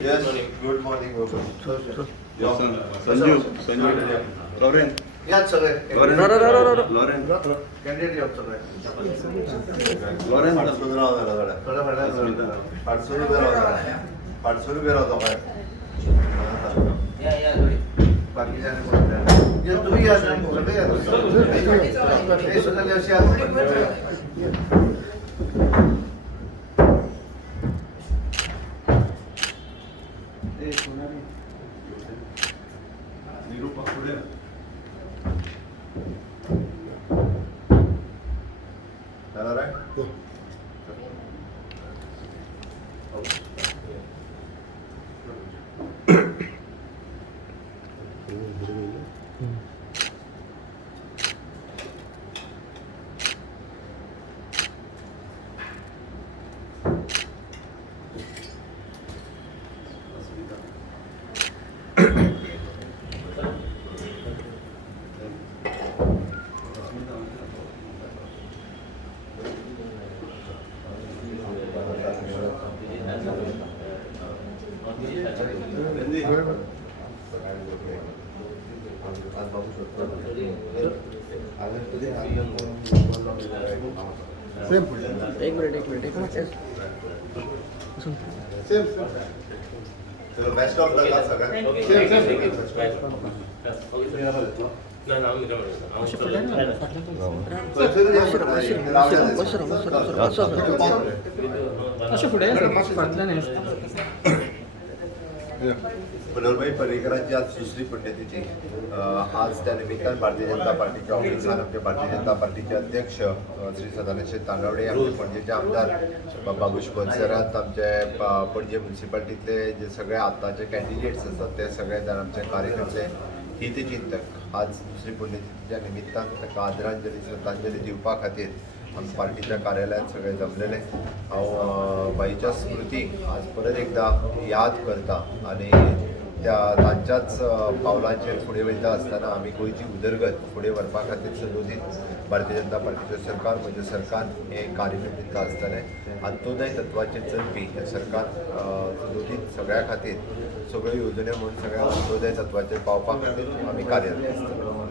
Yes, good morning, welcome. Sanju लॉरेन याच सगळे लॉरेन कॅन्डिडेट याच सगळे लॉरेन पाडसून रावता थोड्या फाटल्यान पाडसून उबे रावता पाडसून उबे रावता काय बाकीच्यांनी कोण तुम्ही या सगळे या सगळे असे एक मिनट चलो बेस्ट ऑफ लक सगळ्यांना मनोहरभाई पर्रीकरांची आज दुसरी पुण्यतिथी आज त्या निमित्तानं भारतीय जनता पार्टीच्या ऑफिसात आमचे भारतीय जनता पार्टीचे अध्यक्ष श्री सदानंद तांदवडे आमचे पणजेचे आमदार बाबूश बनसरात आमचे पणजे म्युन्सिपाल्टीतले जे सगळे आताचे कॅन्डिडेट्स असतात ते सगळे जाण आमचे कार्यकर्ते हितचिंतक आज दुसरी पुण्यतिथीच्या निमित्तान ताका आदरांजली श्रद्धांजली दिवपा खातीर आमी पार्टीच्या कार्यालयात सगळे जमलेले हांव बाईच्या स्मृतीक आज परत एकदा याद करता आणि त्या तांच्याच पावलांचेर फुडें वयता आसतना आमी गोंयची उदरगत फुडें व्हरपा खातीर सदोदीत भारतीय जनता पार्टीचें सरकार म्हणजे सरकार हें कार्य करता आसतलें अंत्योदय तत्वाचेर चलपी हें सरकार सदोदीत सगळ्या खातीर सगळ्यो येवजण्यो म्हणून सगळ्या अंत्योदय तत्वाचेर पावपा खातीर आमी कार्यरत आसतले.